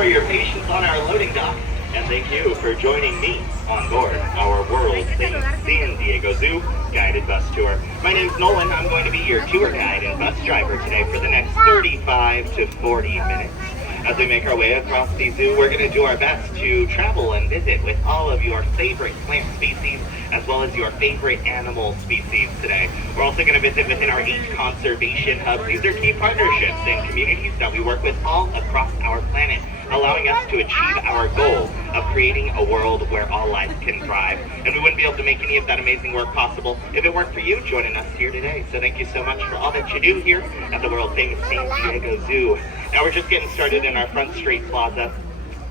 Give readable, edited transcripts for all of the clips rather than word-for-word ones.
for your patience on our loading dock, and thank you for joining me on board our world-famous San Diego Zoo guided bus tour. My name's Nolan. I'm going to be your tour guide and bus driver today for the next 35 to 40 minutes. As we make our way across the zoo, we're going to do our best to travel and visit with all of your favorite plant species as well as your favorite animal species today. We're also going to visit within our 8 conservation hubs. These are key partnerships and communities that we work with all across our planet, allowing us to achieve our goal of creating a world where all life can thrive. And we wouldn't be able to make any of that amazing work possible if it weren't for you joining us here today. So thank you so much for all that you do here at the world-famous San Diego Zoo. Now we're just getting started in our Front Street Plaza.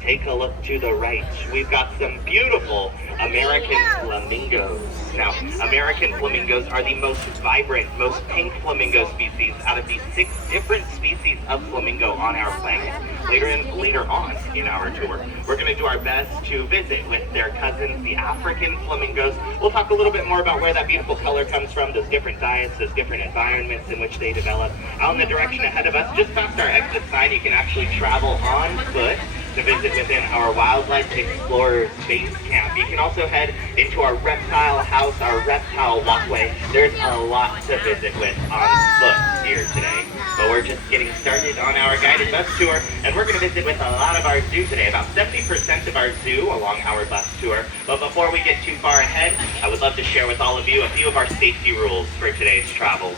Take a look to the right. We've got some beautiful American flamingos. Now, American flamingos are the most vibrant, most pink flamingo species out of the 6 different species of flamingo on our planet. Later on in our tour, we're going to do our best to visit with their cousins, the African flamingos. We'll talk a little bit more about where that beautiful color comes from, those different diets, those different environments in which they develop. Out in the direction ahead of us, just past our exit sign, you can actually travel on foot to visit within our Wildlife Explorers Base Camp. You can also head into our reptile house, our reptile walkway. There's a lot to visit with on foot here today. But we're just getting started on our guided bus tour, and we're going to visit with a lot of our zoo today, about 70% of our zoo along our bus tour. But before we get too far ahead, I would love to share with all of you a few of our safety rules for today's travel.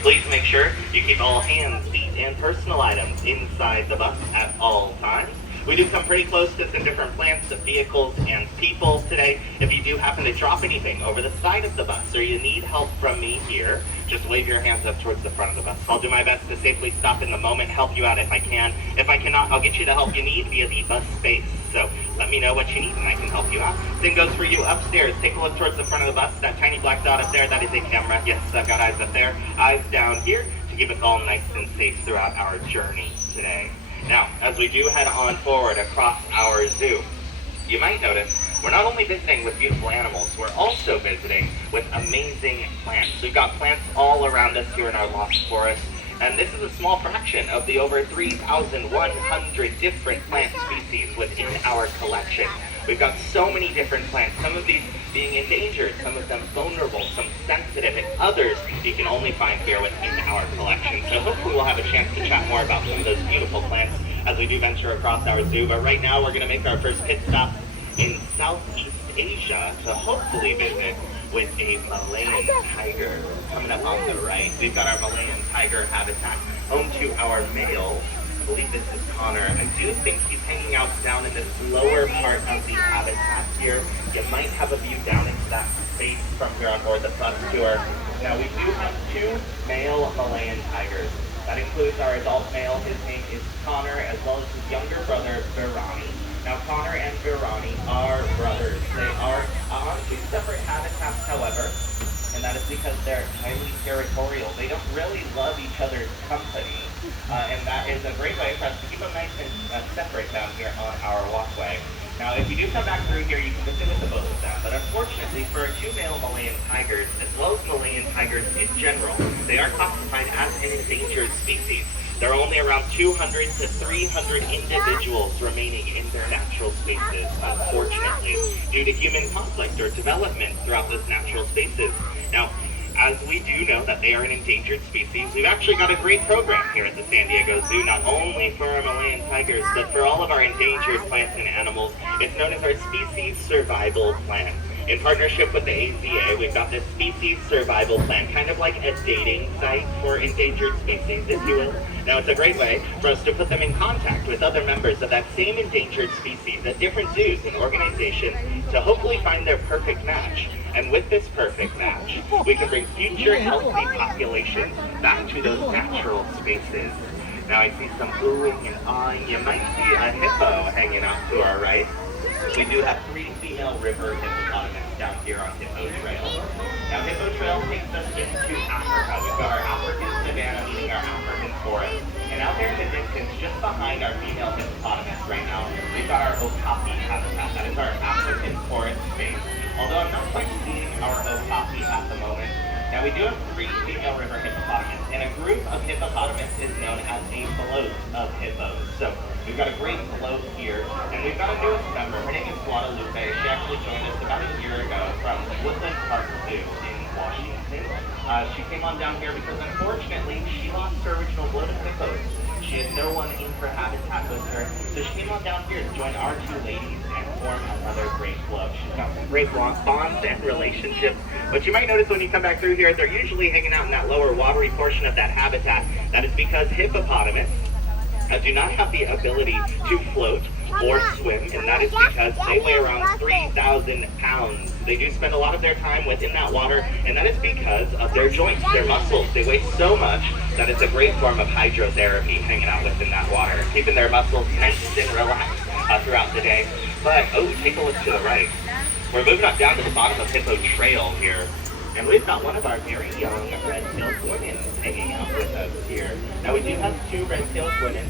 Please make sure you keep all hands, feet, and personal items inside the bus at all times. We do come pretty close to some different plants, vehicles, and people today. If you do happen to drop anything over the side of the bus or you need help from me here, just wave your hands up towards the front of the bus. I'll do my best to safely stop in the moment, help you out if I can. If I cannot, I'll get you the help you need via the bus space. So let me know what you need and I can help you out. Same goes for you upstairs. Take a look towards the front of the bus. That tiny black dot up there, that is a camera. Yes, I've got eyes up there, eyes down here to keep us all nice and safe throughout our journey today. Now, as we do head on forward across our zoo, you might notice we're not only visiting with beautiful animals, we're also visiting with amazing plants. We've got plants all around us here in our lost forest, and this is a small fraction of the over 3,100 different plant species within our collection. We've got so many different plants, some of these being endangered, some of them vulnerable, some sensitive, and others you can only find here within our collection. So hopefully we'll have a chance to chat more about some of those beautiful plants as we do venture across our zoo. But right now we're going to make our first pit stop in Southeast Asia to hopefully visit with a Malayan tiger. Coming up on the right, we've got our Malayan tiger habitat home to our male. I believe this is Connor. I do think he's hanging out down in this lower part of the habitat here. You might have a view down into that space from here on board the bus tour. Now we do have 2 male Malayan tigers. That includes our adult male. His name is Connor, as well as his younger brother, Virani. Now Connor and Virani are brothers. They are on 2 separate habitats, however, and that is because they're highly territorial. They don't really love each other's company. And that is a great way for us to keep them nice and separate down here on our walkway. Now, if you do come back through here, you can visit with the both of them. But unfortunately, for our 2 male Malayan tigers, as well as Malayan tigers in general, they are classified as an endangered species. There are only around 200 to 300 individuals remaining in their natural spaces, unfortunately, due to human conflict or development throughout those natural spaces. Now, as we do know that they are an endangered species, we've actually got a great program here at the San Diego Zoo, not only for our Malayan tigers, but for all of our endangered plants and animals. It's known as our Species Survival Plan. In partnership with the AZA, we've got this Species Survival Plan, kind of like a dating site for endangered species, if you will. Now, it's a great way for us to put them in contact with other members of that same endangered species at different zoos and organizations to hopefully find their perfect match. And with this perfect match, we can bring future healthy populations back to those natural spaces. Now I see some oohing and awing. You might see a hippo hanging out to our right. We do have 3 female river hippopotamus down here on Hippo Trail. Now Hippo Trail takes us into Africa. We've got our African savanna meeting our African forest. And out there in the distance, just behind our female hippopotamus right now, we've got our okapi habitat. That is our African forest space. Although I'm not quite seeing our okapi at the moment. Now we do have 3 female river hippopotamus and a group group of hippopotamus is known as a float of hippos. So we've got a great float here, and we've got a newest member. Her name is Guadalupe. She actually joined us about a year ago from Woodland Park Zoo in Washington. She came on down here because unfortunately she lost her original float of hippos. She had no one in her habitat with her, so she came on down here to join our two ladies and form another great float. She's got some great bonds and relationships. But you might notice when you come back through here, they're usually hanging out in that lower watery portion of that habitat. That is because hippopotamus do not have the ability to float or swim, and that is because they weigh around 3,000 pounds. They do spend a lot of their time within that water, and that is because of their joints, their muscles. They weigh so much that it's a great form of hydrotherapy hanging out within that water, keeping their muscles tense and relaxed throughout the day. But, oh, take a look to the right. We're moving up down to the bottom of Hippo Trail here, and we've got one of our very young red-tailed swinions hanging out with us here. Now, we do have two red-tailed swinions.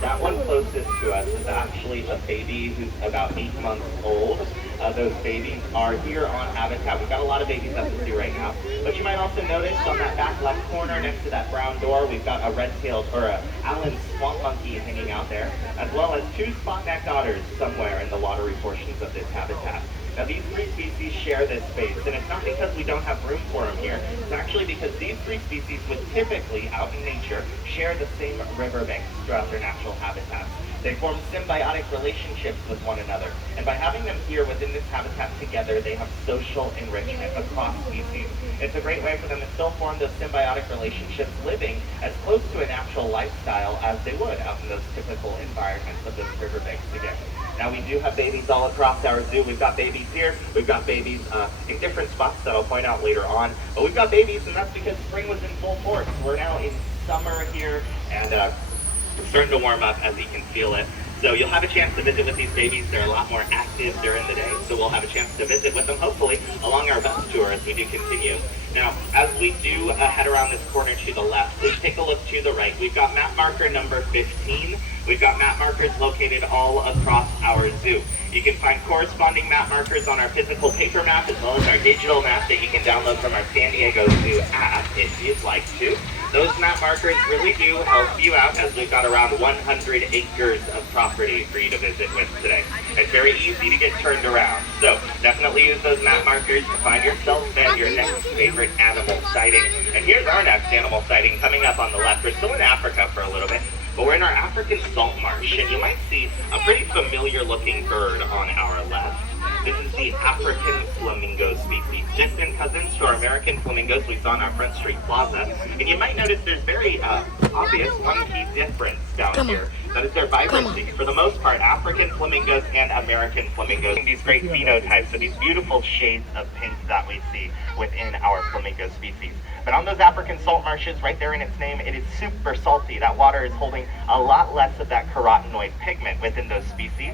That one closest to us is actually a baby who's about 8 months old. Those babies are here on habitat. We've got a lot of babies at the zoo right now. But you might also notice on that back left corner next to that brown door, we've got a red-tailed, or a Allen swamp monkey hanging out there, as well as 2 spot-necked otters somewhere in the watery portions of this habitat. Now these 3 species share this space, and it's not because we don't have room for them here. It's actually because these 3 species would typically, out in nature, share the same riverbanks throughout their natural habitats. They form symbiotic relationships with one another, and by having them here within this habitat together, they have social enrichment across species. It's a great way for them to still form those symbiotic relationships, living as close to a natural lifestyle as they would out in those typical environments of those riverbanks again. Now we do have babies all across our zoo. We've got babies here, we've got babies in different spots that I'll point out later on. But we've got babies, and that's because spring was in full force. We're now in summer here, and it's starting to warm up as you can feel it. So you'll have a chance to visit with these babies. They're a lot more active during the day, so we'll have a chance to visit with them, hopefully, along our bus tour as we do continue. Now, as we do head around this corner to the left, please take a look to the right. We've got map marker number 15. We've got map markers located all across our zoo. You can find corresponding map markers on our physical paper map, as well as our digital map that you can download from our San Diego Zoo app if you'd like to. Those map markers really do help you out, as we've got around 100 acres of property for you to visit with today. It's very easy to get turned around, so definitely use those map markers to find yourself and your next favorite animal sighting. And here's our next animal sighting coming up on the left. We're still in Africa for a little bit, but we're in our African salt marsh, and you might see a pretty familiar looking bird on our left. This is the African flamingo species, distant cousins to our American flamingos we saw in our Front Street Plaza. And you might notice there's very obvious one key difference down here. That is their vibrancy. For the most part, African flamingos and American flamingos, these great phenotypes, so these beautiful shades of pink that we see within our flamingo species. But on those African salt marshes, right there in its name, it is super salty. That water is holding a lot less of that carotenoid pigment within those species.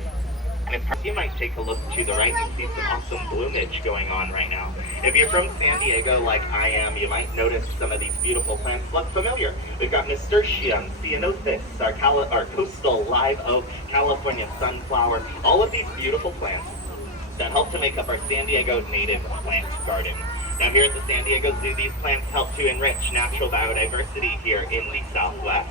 And you might take a look to the right and see some awesome bloomage going on right now. If you're from San Diego like I am, you might notice some of these beautiful plants look familiar. We've got Nasturtium, Ceanothus, our coastal live oak, California sunflower, all of these beautiful plants that help to make up our San Diego native plant garden. Now here at the San Diego Zoo, these plants help to enrich natural biodiversity here in the Southwest.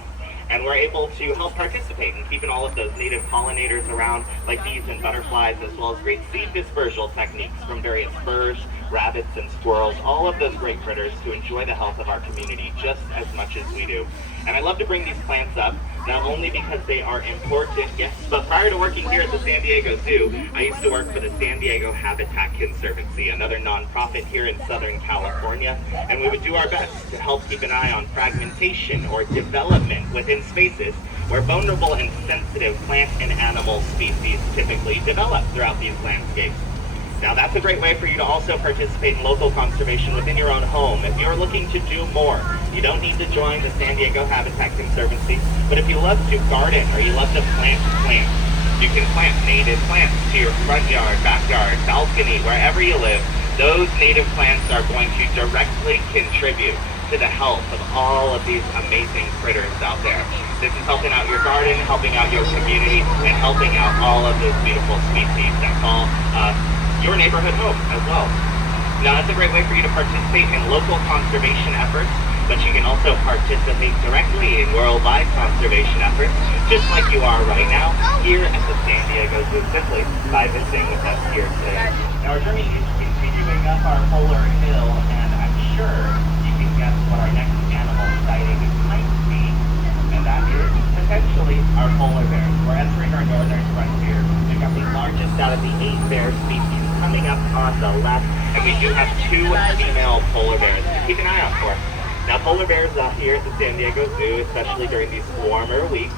And we're able to help participate in keeping all of those native pollinators around, like bees and butterflies, as well as great seed dispersal techniques from various birds, rabbits, and squirrels, all of those great critters to enjoy the health of our community just as much as we do. And I love to bring these plants up, not only because they are important, yes, but prior to working here at the San Diego Zoo, I used to work for the San Diego Habitat Conservancy, another nonprofit here in Southern California, and we would do our best to help keep an eye on fragmentation or development within spaces where vulnerable and sensitive plant and animal species typically develop throughout these landscapes. Now that's a great way for you to also participate in local conservation within your own home. If you're looking to do more, you don't need to join the San Diego Habitat Conservancy, but if you love to garden or you love to plant plants, you can plant native plants to your front yard, backyard, balcony, wherever you live. Those native plants are going to directly contribute to the health of all of these amazing critters out there. This is helping out your garden, helping out your community, and helping out all of those beautiful species that call your neighborhood home as well. Now that's a great way for you to participate in local conservation efforts. but you can also participate directly in worldwide conservation efforts, just like you are right now here at the San Diego Zoo, simply by visiting with us here today. Now, our journey is continuing up our polar hill, and I'm sure you can guess what our next animal sighting might be, and that is potentially our polar bears. We're entering our northern frontier. We've got the largest out of the 8 bear species coming up on the left, and we do have 2 female polar bears to keep an eye out for. Now, polar bears out here at the San Diego Zoo, especially during these warmer weeks,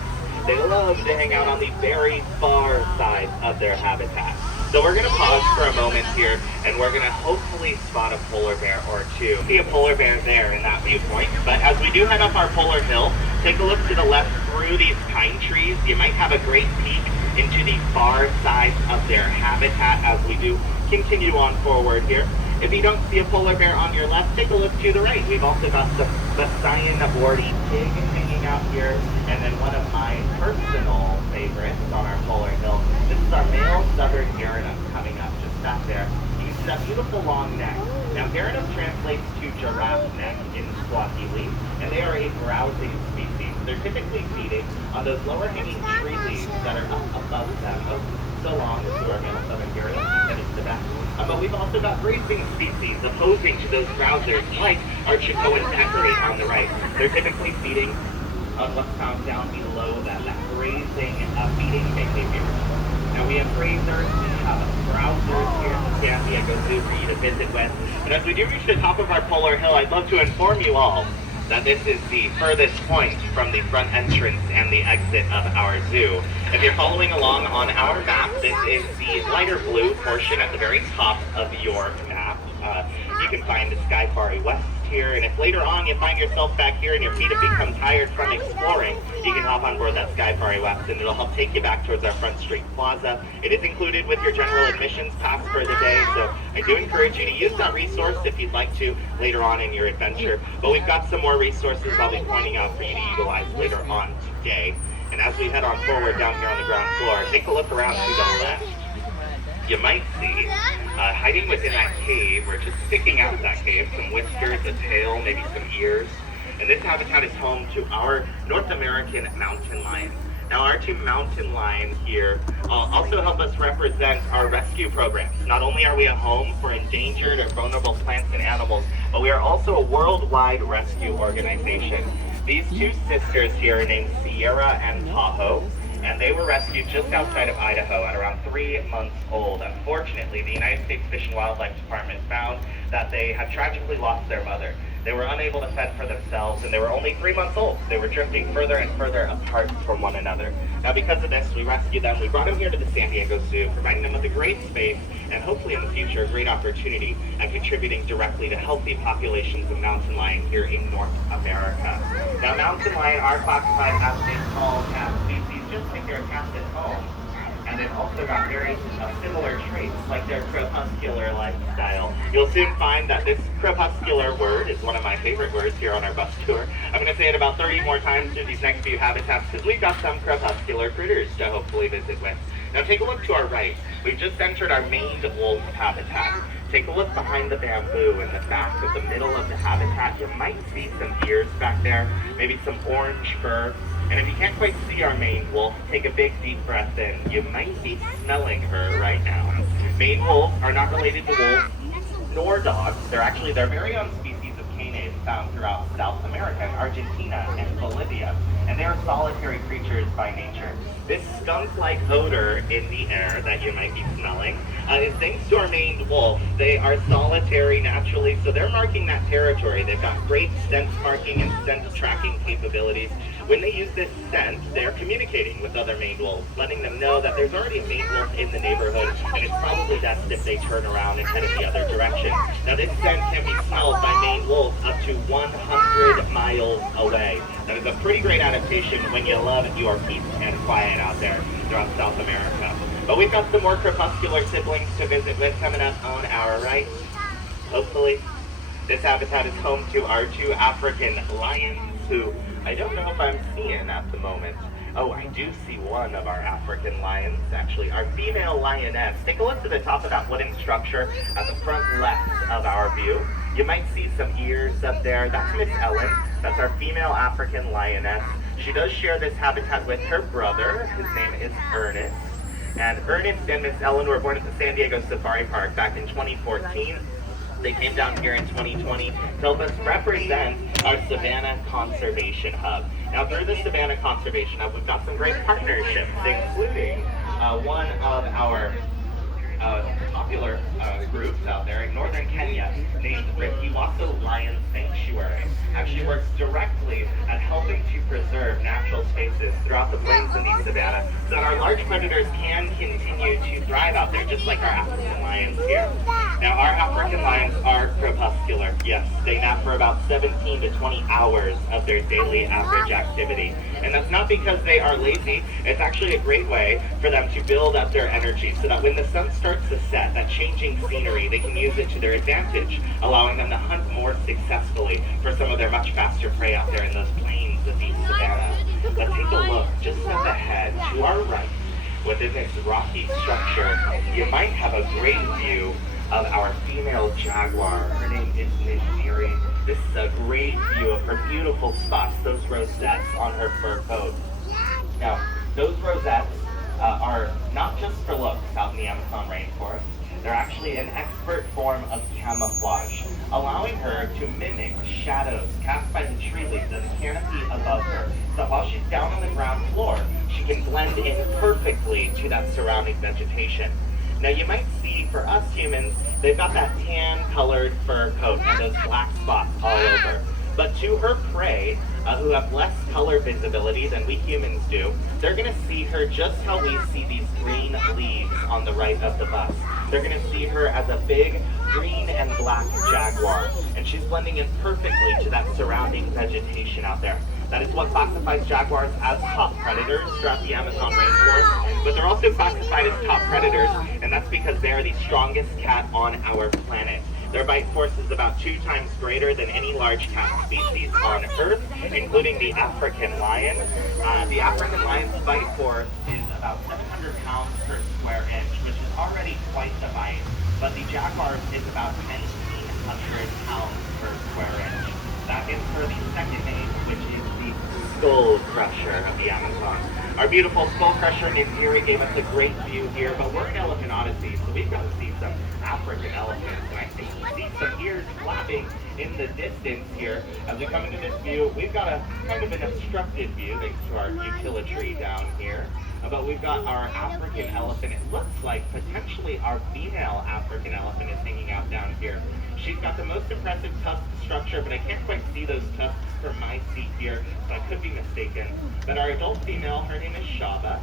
they love to hang out on the very far side of their habitat. So we're going to pause for a moment here, and we're going to hopefully spot a polar bear or 2. See a polar bear there in that viewpoint, but as we do head up our polar hill, take a look to the left through these pine trees. You might have a great peek into the far sides of their habitat as we do continue on forward here. If you don't see a polar bear on your left, take a look to the right. We've also got the Messian aborty pig hanging out here, and then one of my personal favorites on our polar hill. This is our male southern Garanum coming up just back there. You can see that beautiful long neck. Now, Garanum translates to giraffe neck in Swahili, and they are a browsing species. They're typically feeding on those lower hanging tree leaves that are up above them. Oh, so long to our male southern Garanum, and it's the best. But we've also got grazing species opposing to those browsers, like our Chicoan peccary on the right. They're typically feeding on what's found down below them, that grazing feeding behavior. Now, we have grazers, we have browsers here at the San Diego Zoo for you to visit with. But as we do reach the top of our polar hill, I'd love to inform you all that this is the furthest point from the front entrance and the exit of our zoo. If you're following along on our map, this is the lighter blue portion at the very top of your map. You can find the Sky West here, and if later on you find yourself back here and your feet have become tired from exploring, you can hop on board that Sky West, and it'll help take you back towards our Front Street Plaza. It is included with your general admissions pass for the day, so I do encourage you to use that resource if you'd like to later on in your adventure. But we've got some more resources I'll be pointing out for you to utilize later on today. And as we head on forward down here on the ground floor, take a look around to the left. You might see, hiding within that cave, or just sticking out of that cave, some whiskers, a tail, maybe some ears. And this habitat is home to our North American mountain lions. Now, our 2 mountain lions here also help us represent our rescue programs. Not only are we a home for endangered or vulnerable plants and animals, but we are also a worldwide rescue organization. These 2 sisters here are named Sierra and Tahoe, and they were rescued just outside of Idaho at around 3 months old. Unfortunately, the United States Fish and Wildlife Department found that they had tragically lost their mother. They were unable to fend for themselves, and they were only 3 months old. They were drifting further and further apart from one another. Now, because of this, we rescued them. We brought them here to the San Diego Zoo, providing them with a great space, and hopefully in the future, a great opportunity, and contributing directly to healthy populations of mountain lion here in North America. Now, mountain lion are classified as a small cat species, just like your cats at home. And they've also got very similar traits, like their crepuscular lifestyle. You'll soon find that this crepuscular word is one of my favorite words here on our bus tour. I'm going to say it about 30 more times through these next few habitats, because we've got some crepuscular critters to hopefully visit with. Now, take a look to our right. We've just entered our maned wolf habitat. Take a look behind the bamboo in the back of the middle of the habitat. You might see some ears back there, maybe some orange fur. And if you can't quite see our maned wolf, take a big deep breath in. You might be smelling her right now. Maned wolves are not related to wolves nor dogs. They're their very own species of canine found throughout South America, Argentina, and Bolivia. And they are solitary creatures by nature. This skunk-like odor in the air that you might be smelling is thanks to our maned wolf. They are solitary naturally, so they're marking that territory. They've got great scent marking and scent tracking capabilities. When they use this scent, they're communicating with other maned wolves, letting them know that there's already a maned wolf in the neighborhood, and it's probably best if they turn around and head in the other direction. Now, this scent can be smelled by maned wolves up to 100 miles away. That is a pretty great adaptation when you love your peace and quiet out there throughout South America. But we've got some more crepuscular siblings to visit with coming up on our right. Hopefully, this habitat is home to our 2 African lions, who I don't know if I'm seeing at the moment. Oh, I do see one of our African lions, actually, our female lioness. Take a look to the top of that wooden structure at the front left of our view. You might see some ears up there. That's Miss Ellen. That's our female African lioness. She does share this habitat with her brother. His name is Ernest. And Ernest and Miss Ellen were born at the San Diego Safari Park back in 2014. They came down here in 2020 to help us represent our Savannah Conservation Hub. Now, through the Savannah Conservation Hub, we've got some great partnerships, including one of our popular groups out there in northern Kenya named the Kiwaso Lion Sanctuary. Actually works directly at helping to preserve natural spaces throughout the plains in the savannah so that our large predators can continue to thrive out there, just like our African lions here. Now, our African lions are crepuscular. Yes, they nap for about 17 to 20 hours of their daily average activity. And that's not because they are lazy. It's actually a great way for them to build up their energy so that when the sun starts to set, that changing scenery, they can use it to their advantage, allowing them to hunt more successfully for some of their much faster prey out there in those plains of the savannah. But take a look just up ahead to our right. Within this rocky structure, you might have a great view of our female jaguar. Her name is Nigiri. This is a great view of her beautiful spots, those rosettes on her fur coat. Now, those rosettes are not just for looks out in the Amazon rainforest. They're actually an expert form of camouflage, allowing her to mimic shadows cast by the tree leaves and the canopy above her. So while she's down on the ground floor, she can blend in perfectly to that surrounding vegetation. Now, you might see, for us humans, they've got that tan-colored fur coat and those black spots all over. But to her prey, who have less color visibility than we humans do, they're going to see her just how we see these green leaves on the right of the bus. They're going to see her as a big green and black jaguar, and she's blending in perfectly to that surrounding vegetation out there. That is what classifies jaguars as top predators throughout the Amazon rainforest, but they're also classified as top predators, and that's because they are the strongest cat on our planet. Their bite force is about 2 times greater than any large cat species on Earth, including the African lion. The African lion's bite force is about 700 pounds per square inch, which is already quite the bite, but the jaguar's is about 1,900 pounds per square inch. That gives her the second name, which is the skull crusher of the Amazon. Our beautiful skull crusher Nigiri gave us a great view here, but we're in Elephant Odyssey, so we've got to see some African elephants. And I think we see some ears flapping in the distance here. As we come into this view, we've got a kind of an obstructed view thanks to our utility down here. But we've got our African elephant. It looks like potentially our female African elephant is hanging out down here. She's got the most impressive tusk structure, but I can't quite see those tusks from my seat here, so I could be mistaken. But our adult female, her name is Shaba.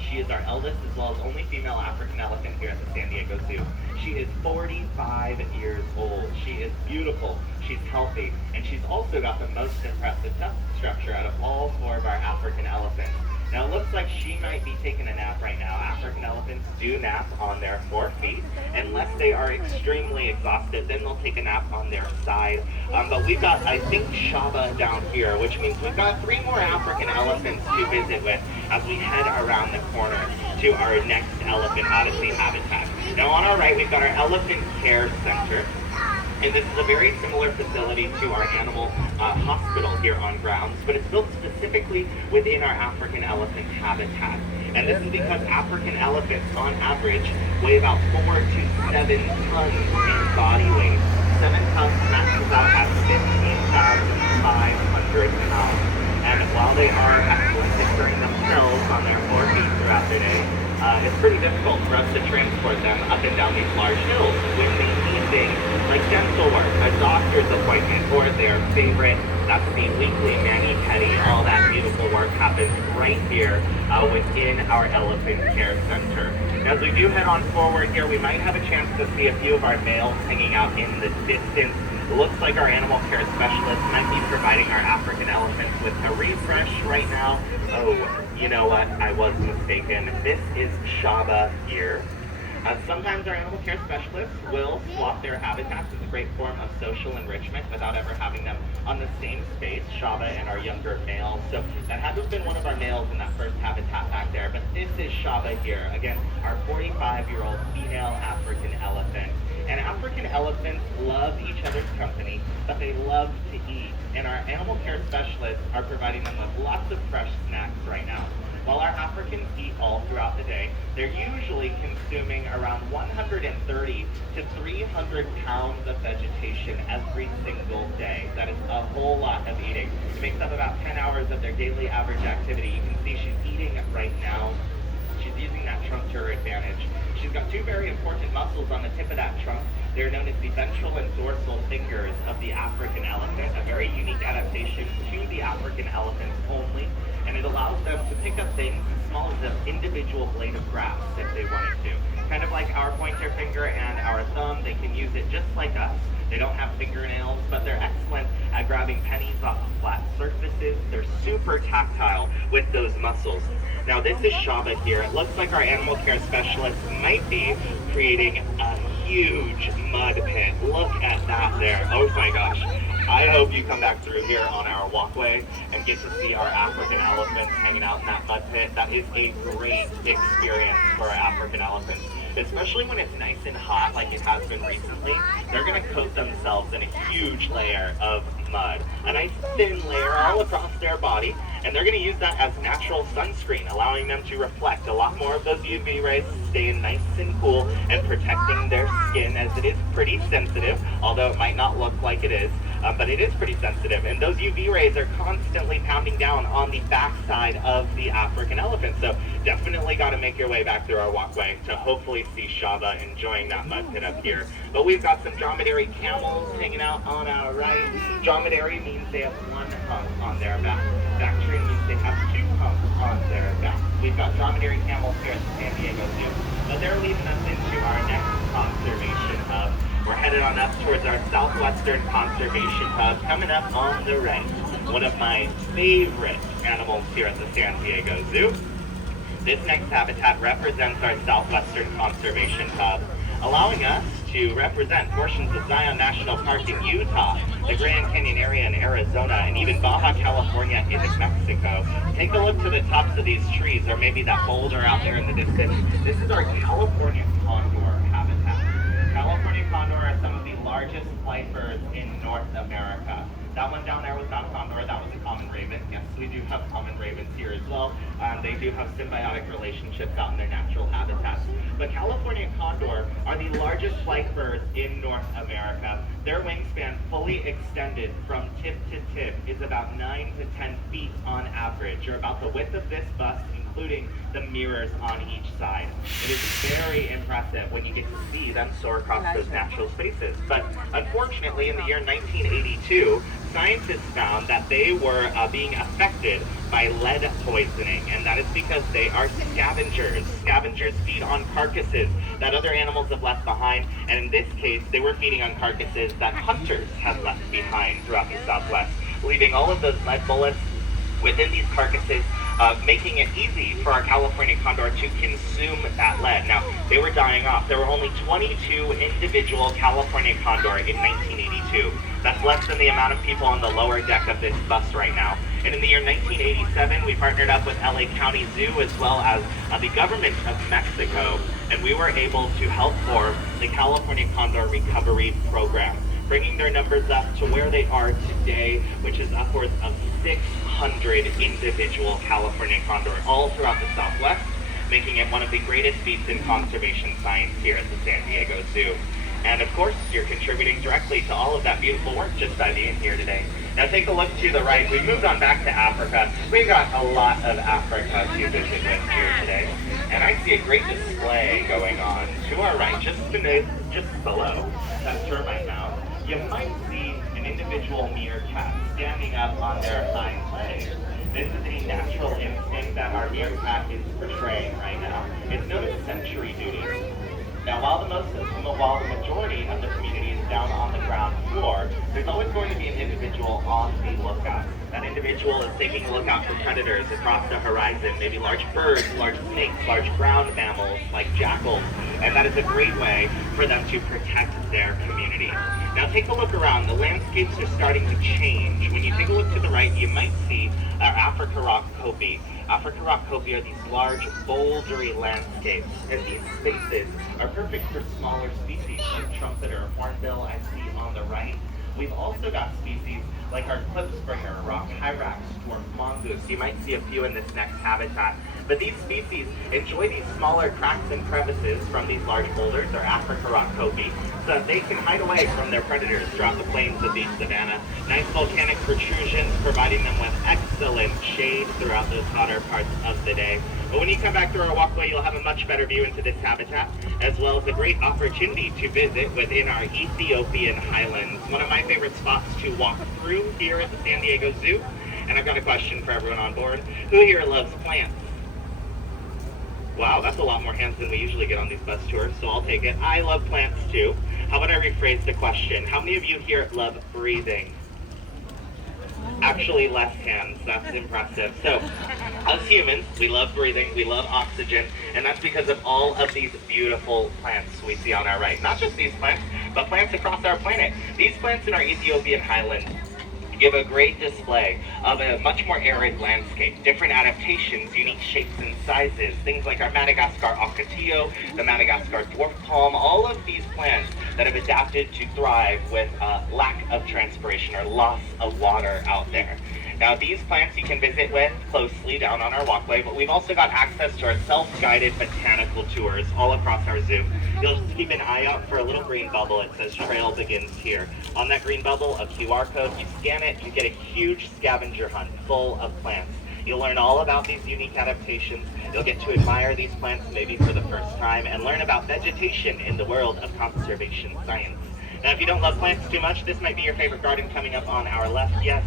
She is our eldest as well as only female African elephant here at the San Diego Zoo. She is 45 years old. She is beautiful, she's healthy, and she's also got the most impressive tusk structure out of all 4 of our African elephants. Now, it looks like she might be taking a nap right now. African elephants do nap on their 4 feet. Unless they are extremely exhausted, then they'll take a nap on their side. But we've got, I think, Shaba down here, which means we've got 3 more African elephants to visit with as we head around the corner to our next Elephant Odyssey habitat. Now, on our right, we've got our Elephant Care Center. And this is a very similar facility to our animal hospital here on grounds, but it's built specifically within our African elephant habitat. And this is because African elephants, on average, weigh about 4 to 7 tons in body weight. 7 tons maxes out at 15,500 pounds. And while they are excellent at carrying themselves on their 4 feet throughout the day, it's pretty difficult for us to transport them up and down these large hills when they need things like dental work, a doctor's appointment, or their favorite, that's the weekly mani-pedi. All that beautiful work happens right here within our Elephant Care Center. As we do head on forward here, we might have a chance to see a few of our males hanging out in the distance. It looks like our animal care specialist might be providing our African elephants with a refresh right now. Oh, you know what? I was mistaken. This is Shaba here. Sometimes our animal care specialists will swap their habitats as a great form of social enrichment without ever having them on the same space, Shaba and our younger males. So that had to have been one of our males in that first habitat back there, but this is Shaba here. Again, our 45-year-old female African elephant. And African elephants love each other's company, but they love to eat. And our animal care specialists are providing them with lots of fresh snacks right now. While our Africans eat all throughout the day, they're usually consuming around 130 to 300 pounds of vegetation every single day. That is a whole lot of eating. It makes up about 10 hours of their daily average activity. You can see she's eating right now. She's using that trunk to her advantage. She's got two very important muscles on the tip of that trunk. They're known as the ventral and dorsal fingers of the African elephant, a very unique adaptation to the African elephants only, and it allows them to pick up things as small as an individual blade of grass if they wanted to. Kind of like our pointer finger and our thumb, they can use it just like us. They don't have fingernails, but they're excellent at grabbing pennies off of flat surfaces. They're super tactile with those muscles. Now this is Shaba here. It looks like our animal care specialist might be creating a huge mud pit. Look at that there. Oh my gosh. I hope you come back through here on our walkway and get to see our African elephants hanging out in that mud pit. That is a great experience for our African elephants. Especially when it's nice and hot like it has been recently, they're going to coat themselves in a huge layer of mud. A nice thin layer all across their body, and they're going to use that as natural sunscreen, allowing them to reflect a lot more of those UV rays, staying nice and cool, and protecting their skin, as it is pretty sensitive, although it might not look like it is. But it is pretty sensitive, and those UV rays are constantly pounding down on the backside of the African elephant. So definitely got to make your way back through our walkway to hopefully see Shaba enjoying that mud pit up here. But we've got some dromedary camels hanging out on our right. Dromedary means they have one hump on their back. Bactrian means they have two humps on their back. We've got dromedary camels here at the San Diego Zoo. But they're leading us into our next conservation hub. We're headed on up towards our Southwestern Conservation Hub, coming up on the right. One of my favorite animals here at the San Diego Zoo. This next habitat represents our Southwestern Conservation Hub, allowing us to represent portions of Zion National Park in Utah, the Grand Canyon area in Arizona, and even Baja California in Mexico. Take a look to the tops of these trees, or maybe that boulder out there in the distance. This is our California condor habitat. California condor are some of the largest flyers in North America. That one down there was not a condor, that was a common raven. Yes, we do have common ravens here as well. They do have symbiotic relationships out in their natural habitats. But California condor are the largest flight birds in North America. Their wingspan fully extended from tip to tip is about 9 to 10 feet on average, or about the width of this bus, including the mirrors on each side. It is very impressive when you get to see them soar across those natural spaces. But unfortunately, in the year 1982, scientists found that they were being affected by lead poisoning, and that is because they are scavengers. Scavengers feed on carcasses that other animals have left behind, and in this case, they were feeding on carcasses that hunters have left behind throughout the Southwest, leaving all of those lead bullets within these carcasses, making it easy for our California condor to consume that lead. Now, they were dying off. There were only 22 individual California condor in 1982. That's less than the amount of people on the lower deck of this bus right now. And in the year 1987, we partnered up with LA County Zoo as well as the government of Mexico, and we were able to help form the California Condor Recovery Program, bringing their numbers up to where they are today, which is upwards of 600 individual California condor all throughout the Southwest, making it one of the greatest feats in conservation science here at the San Diego Zoo. And of course, you're contributing directly to all of that beautiful work just by being here today. Now take a look to the right. We've moved on back to Africa. We've got a lot of Africa to visit with here today. And I see a great display going on to our right, just below that termite mound. You might see an individual meerkat standing up on their hind legs. This is a natural instinct that our meerkat is portraying right now. It's known as sentry duty. Now, while the majority of the community is down on the ground floor, there's always going to be an individual on the lookout. That individual is taking a look out for predators across the horizon, maybe large birds, large snakes, large ground mammals like jackals, and that is a great way for them to protect their community. Now take a look around. The landscapes are starting to change. When you take a look to the right, you might see our Africa rock copy. Africa rock copy are these large, bouldery landscapes, and these spaces are perfect for smaller species like trumpet or hornbill I see on the right. We've also got species like our cliff springer, rock hyrax, dwarf mongoose. You might see a few in this next habitat. But these species enjoy these smaller cracks and crevices from these large boulders, or Africa rock copy, so that they can hide away from their predators throughout the plains of the savanna. Nice volcanic protrusions, providing them with excellent shade throughout those hotter parts of the day. But when you come back through our walkway, you'll have a much better view into this habitat, as well as a great opportunity to visit within our Ethiopian highlands. One of my favorite spots to walk through here at the San Diego Zoo. And I've got a question for everyone on board. Who here loves plants? Wow, that's a lot more hands than we usually get on these bus tours, so I'll take it. I love plants too. How about I rephrase the question? How many of you here love breathing? Actually, less hands. That's impressive. So, as humans, we love breathing, we love oxygen, and that's because of all of these beautiful plants we see on our right. Not just these plants, but plants across our planet. These plants in our Ethiopian highlands give a great display of a much more arid landscape, different adaptations, unique shapes and sizes, things like our Madagascar ocotillo, the Madagascar dwarf palm, all of these plants that have adapted to thrive with lack of transpiration or loss of water out there. Now, these plants you can visit with closely down on our walkway, but we've also got access to our self-guided botanical tours all across our zoo. You'll just keep an eye out for a little green bubble. It says trail begins here. On that green bubble, a QR code, you scan it, you get a huge scavenger hunt full of plants. You'll learn all about these unique adaptations. You'll get to admire these plants maybe for the first time and learn about vegetation in the world of conservation science. Now, if you don't love plants too much, this might be your favorite garden coming up on our left. Yes,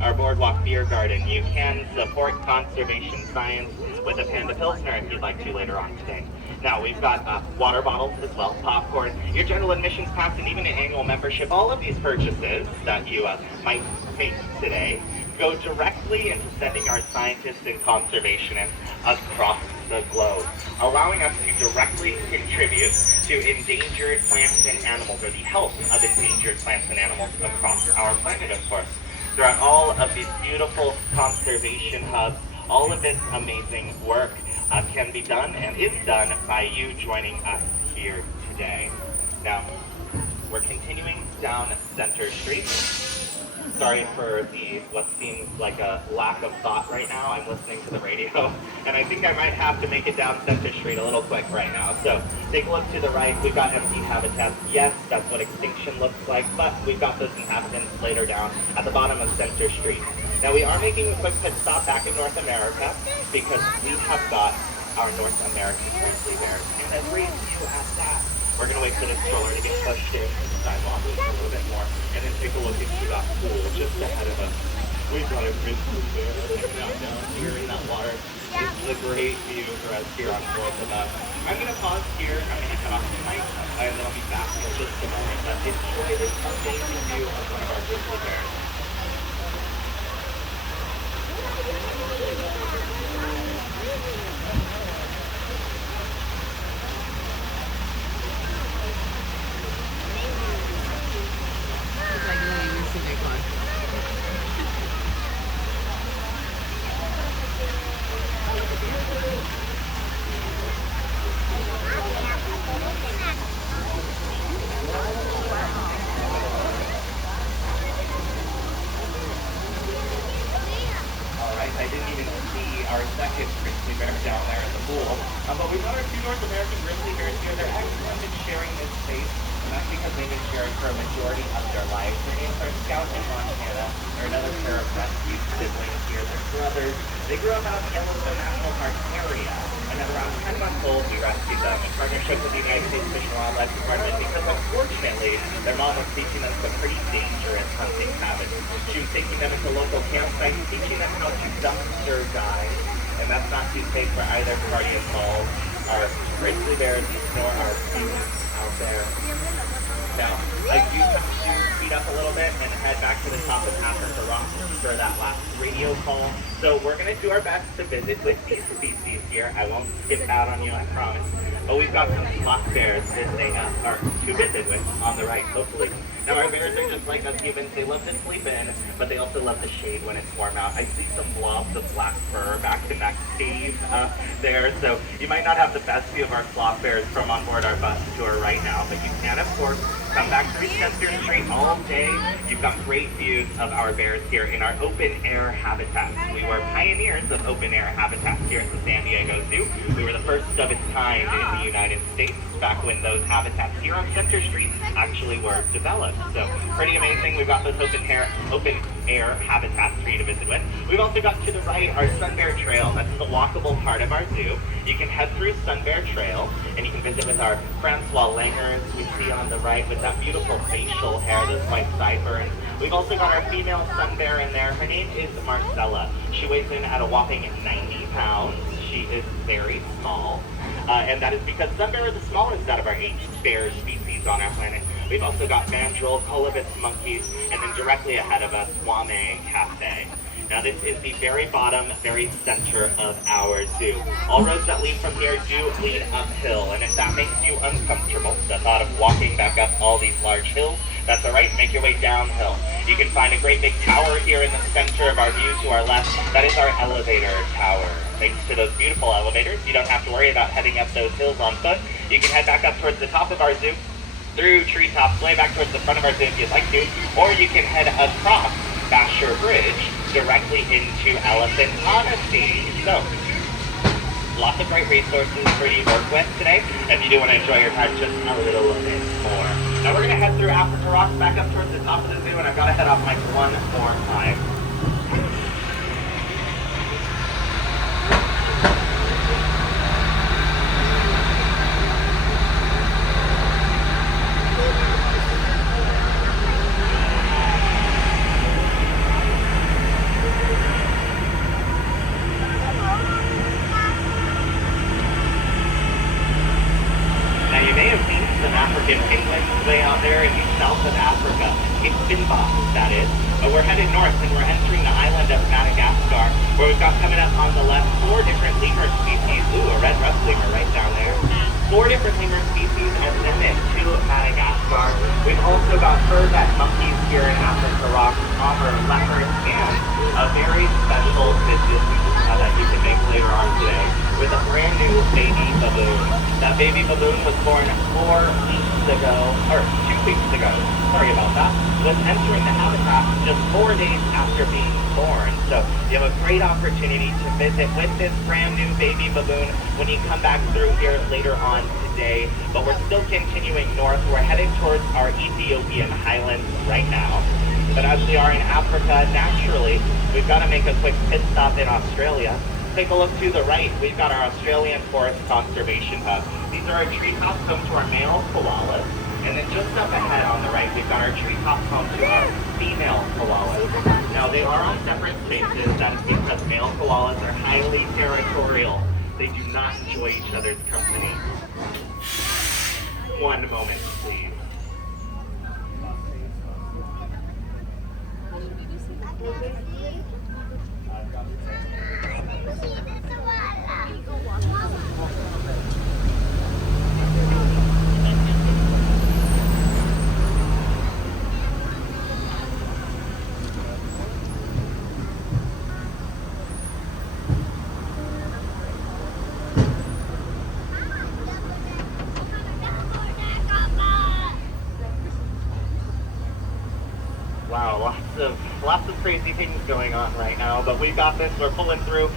our Boardwalk Beer Garden. You can support conservation science with a Panda Pilsner if you'd like to later on today. Now, we've got water bottles as well, popcorn, your general admissions pass, and even an annual membership. All of these purchases that you might make today go directly into sending our scientists and conservationists across the globe, allowing us to directly contribute to endangered plants and animals, or the health of endangered plants and animals across our planet, of course. Throughout all of these beautiful conservation hubs, all of this amazing work can be done and is done by you joining us here today. Now, we're continuing down Center Street. Sorry for what seems like a lack of thought right now. I'm listening to the radio, and I think I might have to make it down Center Street a little quick right now. So take a look to the right. We've got empty habitats. Yes, that's what extinction looks like, but we've got those inhabitants later down at the bottom of Center Street. Now, we are making a quick pit stop back in North America because we have got our North American grizzly bears, and a great view at that. We're going to wait for the stroller to get pushed in the sidewalk a little bit more, and then take a look into that pool just ahead of us. We've got a grizzly bear hanging out down here in that water. This is a great view for us here on North of us. I'm going to pause here. I'm going to cut off the mic, and then I'll be back in just a moment. But enjoy this amazing view of one of our grizzly bears. I didn't even see our second grizzly bear down there in the pool. But we've got our two North American grizzly bears here. They're excellent in sharing this space, and that's because they've been sharing for a majority of their lives. Their names are Scout and Montana. They're another pair of rescued siblings here. They're brothers. They grew up out in the Yellowstone National Park area. And at around 10 months old, we rescued them in partnership with the United States Fish and Wildlife Department because, unfortunately, their mom was teaching them some pretty dangerous hunting habits. She was taking them into local campsites, teaching them how to dumpster dive, and that's not too safe for either party involved. Our grizzly bears nor our students out there. trail. I do have to speed up a little bit and head back to the top of Africa Rock for that last radio call. So we're going to do our best to visit with these species here. I won't skip out on you, I promise. But we've got some black bears visiting us, or to visit with on the right, hopefully. Now our bears are just like us humans. They love to sleep in, but they also love the shade when it's warm out. I see some blobs of black fur back in that cave there, so you might not have the best view of our flock bears from on board our bus tour right now, but you can, of course, come back through Center Street all day. You've got great views of our bears here in our open-air habitats. We were pioneers of open-air habitats here at the San Diego Zoo. We were the first of its kind in the United States back when those habitats here on Center Street actually were developed. So pretty amazing. We've got those open-air habitats for you to visit with. We've also got to the right our Sun Bear Trail. That's the walkable part of our zoo. You can head through Sun Bear Trail and you can visit with our Francois Langers we see on the right with that beautiful facial hair, those white sideburns. We've also got our female sun bear in there. Her name is Marcella. She weighs in at a whopping 90 pounds. She is very small. And that is because sun bear are the smallest out of our 8 bear species on our planet. We've also got mandrill, colobus monkeys, and then directly ahead of us, Wame Cafe. Now this is the very bottom, very center of our zoo. All roads that lead from here do lead uphill, and if that makes you uncomfortable, the thought of walking back up all these large hills, that's alright, make your way downhill. You can find a great big tower here in the center of our view to our left. That is our elevator tower. Thanks to those beautiful elevators, you don't have to worry about heading up those hills on foot. You can head back up towards the top of our zoo, through treetops, way back towards the front of our zoo if you'd like to, or you can head across Basher Bridge directly into Elephant Honesty. So, lots of great resources for you to work with today if you do want to enjoy your time just a little bit more. Now we're going to head through Africa Rocks back up towards the top of the zoo, and I've got to head off mic one more time. Way out there in the south of Africa, Cape Finbach, that is. But we're headed north and we're entering the island of Madagascar, where we've got coming up on the left 4 different lemur species. Ooh, a red rust lemur right down there. 4 different lemur species endemic to Madagascar. We've also got fur-back monkeys here in Africa Rocks, otter, leopards, and a very special visit that you can make later on today with a brand new baby baboon. That baby baboon was born 4 weeks ago, or 2 weeks ago, sorry about that, was entering the habitat just 4 days after being born. So you have a great opportunity to visit with this brand new baby baboon when you come back through here later on today. But we're still continuing north. We're heading towards our Ethiopian highlands right now. But as we are in Africa, naturally, we've got to make a quick pit stop in Australia. Take a look to the right, we've got our Australian Forest Conservation Hub. These are our treetops home to our male koalas. And then just up ahead on the right, we've got our treetops home to our female koalas. Now they are on separate spaces. That is because male koalas are highly territorial. They do not enjoy each other's company. One moment, please. Wow, lots of crazy things going on right now, but we got this, we're pulling through.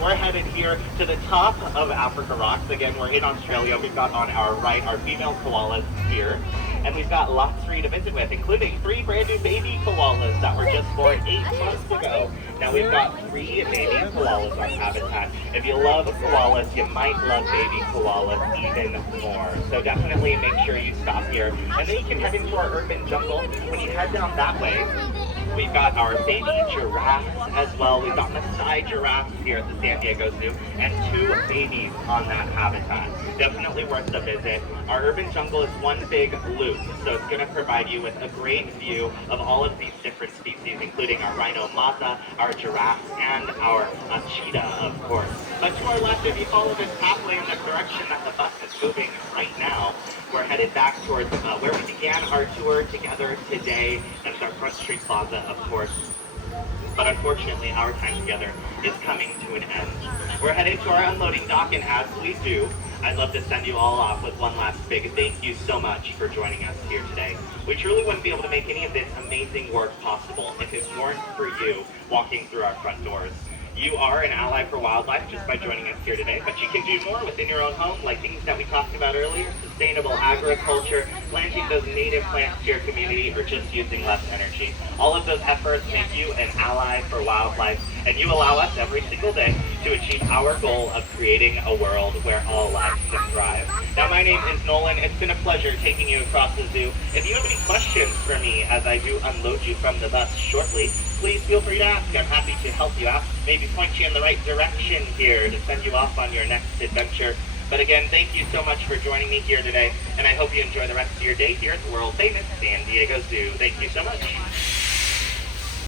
We're headed here to the top of Africa Rocks. Again, we're in Australia. We've got on our right our female koalas here, and we've got lots for you to visit with, including 3 brand new baby koalas that were just born 8 months ago. Now we've got 3 baby koalas on habitat. If you love koalas, you might love baby koalas even more. So definitely make sure you stop here. And then you can head into our urban jungle. When you head down that way, We've got our baby giraffes as well. We've got Maasai giraffes here at the San Diego Zoo and 2 babies on that habitat. Definitely worth the visit. Our urban jungle is one big loop, so it's going to provide you with a great view of all of these different species, including our rhino mata, our giraffes, and our cheetah, of course. But to our left, if you follow this pathway in the direction that the bus is moving right now, we're headed back towards where we began our tour together today. That's our Front Street Plaza, of course. But unfortunately, our time together is coming to an end. We're headed to our unloading dock, and as we do, I'd love to send you all off with one last big thank you so much for joining us here today. We truly wouldn't be able to make any of this amazing work possible if it weren't for you walking through our front doors. You are an ally for wildlife just by joining us here today, but you can do more within your own home, like things that we talked about earlier, sustainable agriculture, planting those native plants to your community, or just using less energy. All of those efforts make you an ally for wildlife, and you allow us every single day to achieve our goal of creating a world where all life can thrive. Now, my name is Nolan. It's been a pleasure taking you across the zoo. If you have any questions for me as I do unload you from the bus shortly, please feel free to ask. I'm happy to help you out, maybe point you in the right direction here to send you off on your next adventure. But again, thank you so much for joining me here today, and I hope you enjoy the rest of your day here at the world famous San Diego Zoo. Thank you so much.